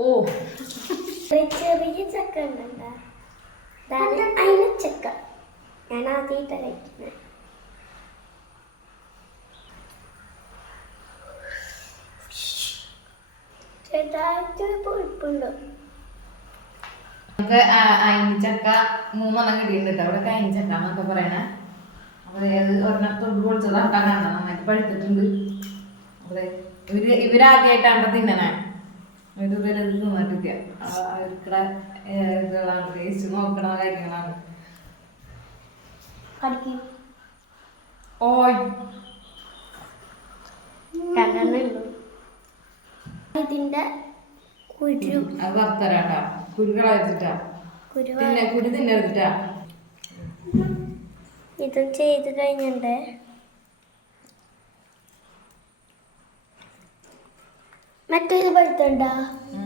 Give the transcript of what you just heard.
ഓ ചെറിയ ചക്ക ഉണ്ടല്ലോ അയിലച്ചക്ക ഞാൻ ആദ്യമായിട്ട് കഴിക്കുന്നത്. ചെറുതായിട്ട് പൊഴുപ്പുണ്ടോ? നമുക്ക് അയിഞ്ചക്ക 3 കിട്ടിയിട്ടുണ്ട് കേട്ടോ. അവിടെ അയിഞ്ചക്ക എന്നൊക്കെ പറയണേ. അപ്പൊ അത് ഒരെണ്ണത്തോട് പൊളിച്ചതാക്കാൻ കാണാം, നന്നായിട്ട് പഴുത്തിട്ടുണ്ട്. അതെ ഇവരാദ്യമായിട്ടാണ് തിന്നണേ. ഇതുവരെ തിന്നിട്ടില്ല. അവർക്കുള്ള ഇതുകളാണ്, ടേസ്റ്റ് നോക്കണ കാര്യങ്ങളാണ്. ഓയ് ഇതിന്റെ കുരു അത് വറുത്തരാട്ടാ, കുരുകള വെച്ചിട്ടാ. കുരു തിന്നെടുത്തിട്ടാ. ഇതും ചെയ്ത് കഴിഞ്ഞിട്ട് മറ്റൊരു പഴുത്തുണ്ടോ?